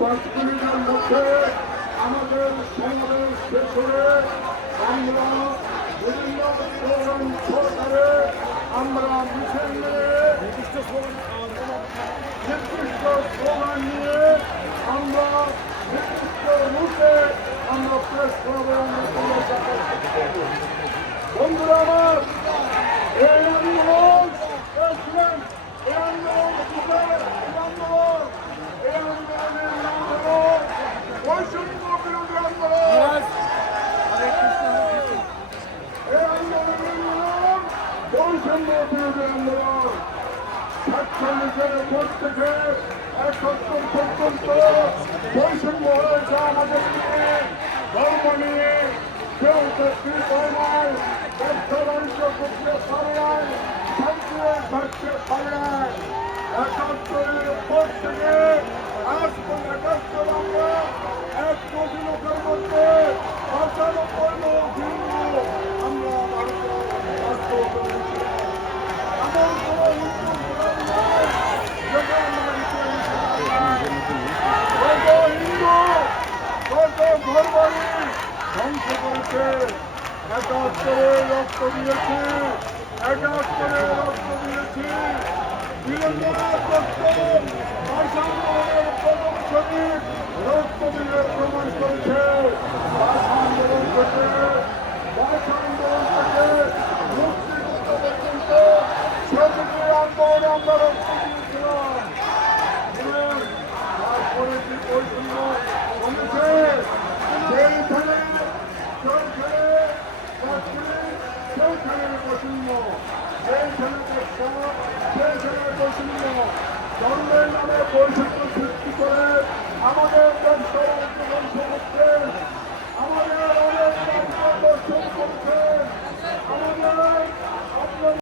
পাঁচ মিনিটের মধ্যে আমাদের সমাবেশ শেষ করে আমরা বিভিন্ন সরকারে আমরা মিছিল নিয়ে নির্দিষ্ট স্লোগান নিয়ে আমরা নির্দিষ্ট রুটে আমরা প্রেস করবো। বন্ধুরা আমার, এই আন্দোলন এই আন্দোলন নাম হল বৈষম্য বিরোধী আন্দোলন। এই আন্দোলনের নাম বৈষম্য বিরোধী আন্দোলন। ৪৭-এর পর থেকে ৭১ পর্যন্ত বৈষম্য হয়েছে আমাদের নিয়ে, ধর্ম নিয়ে। কেউ চাকরি পায় নাই, ব্যবসা বাণিজ্য করতে পারে নাই, শান্তিতে থাকতে পারে নাই। ৭১-এর পর থেকে আজ পর্যন্ত আমরা ১ কোটি লোকের মধ্যে ৯৫ লোক হিন্দু আমরা ভারতে বাস্তব করেছি। এমন কোন হিন্দু নাই যেটা আমরা কত হিন্দু কত ঘরবাড়ি ধ্বংস করেছে। ৭১-এ রক্ত দিয়েছি, ৭১-এ রক্ত দিয়েছি। বীরেন্দ্রনাথ দত্ত ভাষান্দোলনের প্রথম শহীদ রক্ত দিয়ে প্রমাণ করেছে। ভাষা আন্দোলন থেকে মুক্তিযুদ্ধ পর্যন্ত সেদিকে আন্দোলন আমরা রক্ত দিয়েছিলাম। তারপরে যে বৈষম্য কমেছে সেইখানে বৈষম্য, সেইখানে সেইখানে বৈষম্য, ধর্মের নামে বৈষম্য সৃষ্টি করে